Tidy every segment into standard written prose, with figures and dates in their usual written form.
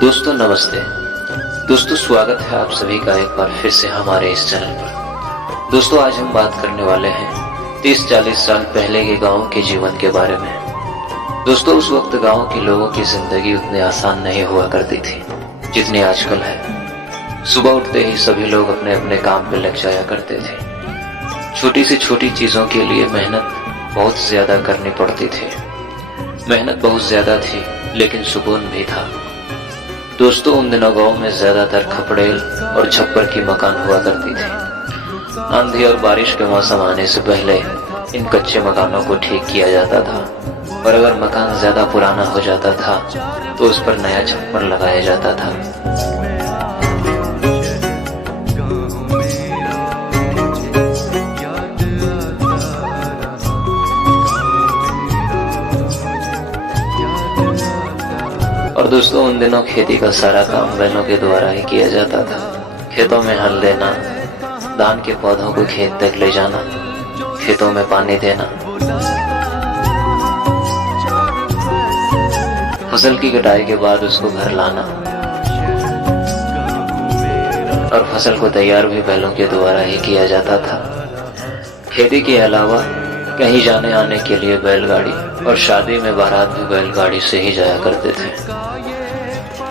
दोस्तों नमस्ते। दोस्तों स्वागत है आप सभी का एक बार फिर से हमारे इस चैनल पर। दोस्तों आज हम बात करने वाले हैं 30-40 साल पहले के गांव के जीवन के बारे में। दोस्तों उस वक्त गांव के लोगों की जिंदगी उतनी आसान नहीं हुआ करती थी जितनी आजकल है। सुबह उठते ही सभी लोग अपने अपने काम पे लग जाया करते थे। छोटी से छोटी चीजों के लिए मेहनत बहुत ज्यादा करनी पड़ती थी। मेहनत बहुत ज्यादा थी लेकिन सुकून भी था। दोस्तों उन दिनों गांव में ज्यादातर खपड़ेल और छप्पर की मकान हुआ करती थी। आंधी और बारिश के मौसम आने से पहले इन कच्चे मकानों को ठीक किया जाता था और अगर मकान ज्यादा पुराना हो जाता था तो उस पर नया छप्पर लगाया जाता था। और दोस्तों उन दिनों खेती का सारा काम बैलों के द्वारा ही किया जाता था। खेतों में हल देना, धान के पौधों को खेत तक ले जाना, खेतों में पानी देना, फसल की कटाई के बाद उसको घर लाना और फसल को तैयार भी बैलों के द्वारा ही किया जाता था। खेती के अलावा कहीं जाने आने के लिए बैलगाड़ी और शादी में बारात भी बैलगाड़ी से ही जाया करते थे।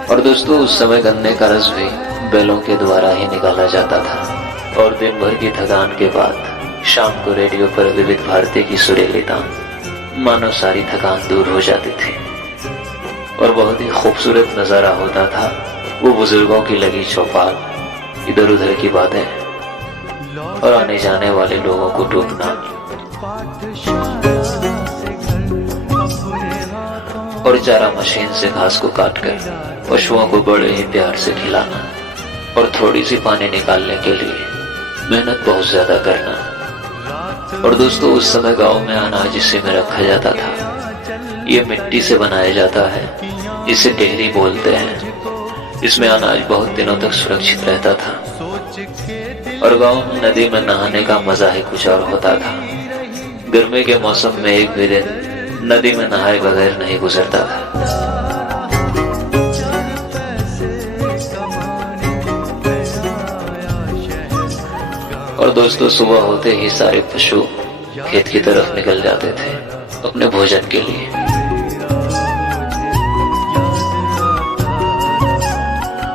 और दोस्तों उस समय गन्ने का रस भी बैलों के द्वारा ही निकाला जाता था। और दिन भर की थकान के बाद शाम को रेडियो पर विविध भारती की सुरीली तान मानो सारी थकान दूर हो जाती थी और बहुत ही खूबसूरत नजारा होता था। वो बुजुर्गों की लगी चौपाल, इधर उधर की बातें और आने जाने वाले लोगों को टोकना और चारा मशीन से घास को काटकर पशुओं को बड़े ही प्यार से खिलाना और थोड़ी सी पानी निकालने के लिए मेहनत बहुत ज्यादा करना। और दोस्तों उस समय गांव में अनाज इसी में रखा जाता था। ये मिट्टी से बनाया जाता है, इसे डेहरी बोलते हैं। इसमें अनाज बहुत दिनों तक सुरक्षित रहता था। और गांव में नदी में नहाने का मजा ही कुछ और होता था। गर्मी के मौसम में एक भी दिन नदी में नहाए बगैर नहीं गुजरता था। और दोस्तों सुबह होते ही सारे पशु खेत की तरफ निकल जाते थे अपने भोजन के लिए।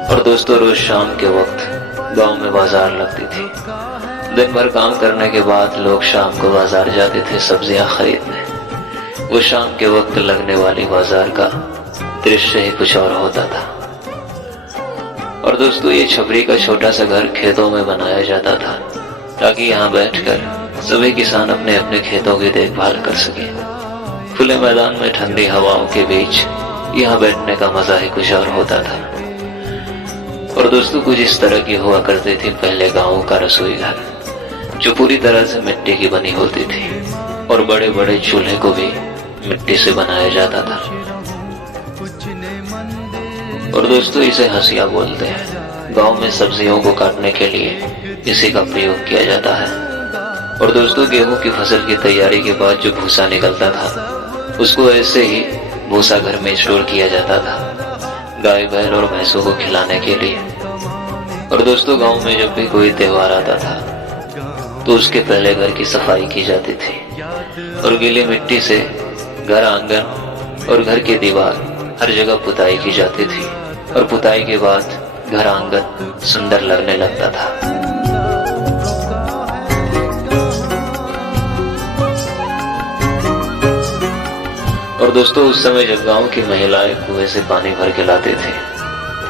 और दोस्तों रोज शाम के वक्त गांव में बाजार लगती थी। दिन भर काम करने के बाद लोग शाम को बाजार जाते थे सब्जियां खरीदने। वो शाम के वक्त लगने वाली बाजार का दृश्य ही कुछ और होता था। और दोस्तों ये छपरी का छोटा सा घर खेतों में बनाया जाता था ताकि यहाँ बैठकर सभी किसान अपने अपने खेतों की देखभाल कर सके। खुले मैदान में ठंडी हवाओं के बीच यहाँ बैठने का मजा ही कुछ और होता था। और दोस्तों कुछ इस तरह की हुआ करती थी पहले गाँव का रसोई घर, जो पूरी तरह से मिट्टी की बनी होती थी और बड़े बड़े चूल्हे को भी मिट्टी से बनाया जाता था। और दोस्तों इसे हंसिया बोलते हैं। गांव में सब्जियों को काटने के लिए इसी का प्रयोग किया जाता है। और दोस्तों गेहूं की फसल की तैयारी के बाद जो भूसा निकलता था उसको ऐसे ही भूसा घर में स्टोर किया जाता था गाय बैल और भैंसों को खिलाने के लिए। और दोस्तों गांव में जब भी कोई त्योहार आता था तो उसके पहले घर की सफाई की जाती थी और गीली मिट्टी से घर आंगन और घर की दीवार हर जगह पुताई की जाती थी। और पुताई के बाद घर आंगन सुंदर लगने लगता था। और दोस्तों उस समय जब गांव की महिलाएं कुएं से पानी भर के लाते थे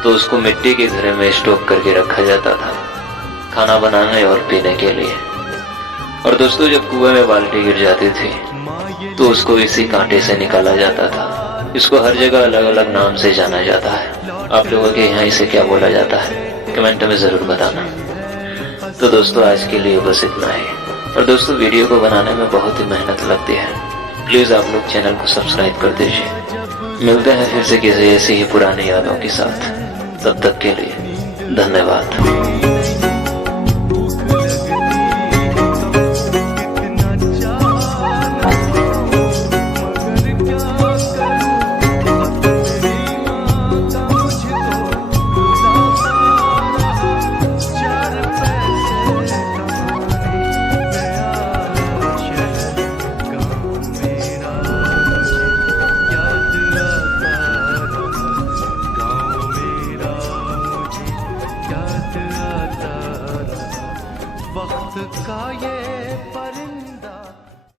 तो उसको मिट्टी के घड़े में स्टोक करके रखा जाता था खाना बनाने और पीने के लिए। और दोस्तों जब कुएं में बाल्टी गिर जाती थी तो उसको इसी कांटे से निकाला जाता था। इसको हर जगह अलग अलग नाम से जाना जाता है। आप लोगों के यहाँ इसे क्या बोला जाता है कमेंट में जरूर बताना। तो दोस्तों आज के लिए बस इतना ही। और दोस्तों वीडियो को बनाने में बहुत ही मेहनत लगती है। प्लीज आप लोग चैनल को सब्सक्राइब कर दीजिए। मिलते हैं फिर से किसी ऐसी ही पुरानी यादों के साथ। तब तक के लिए धन्यवाद। याद आता रहा वक्त का ये परिंदा।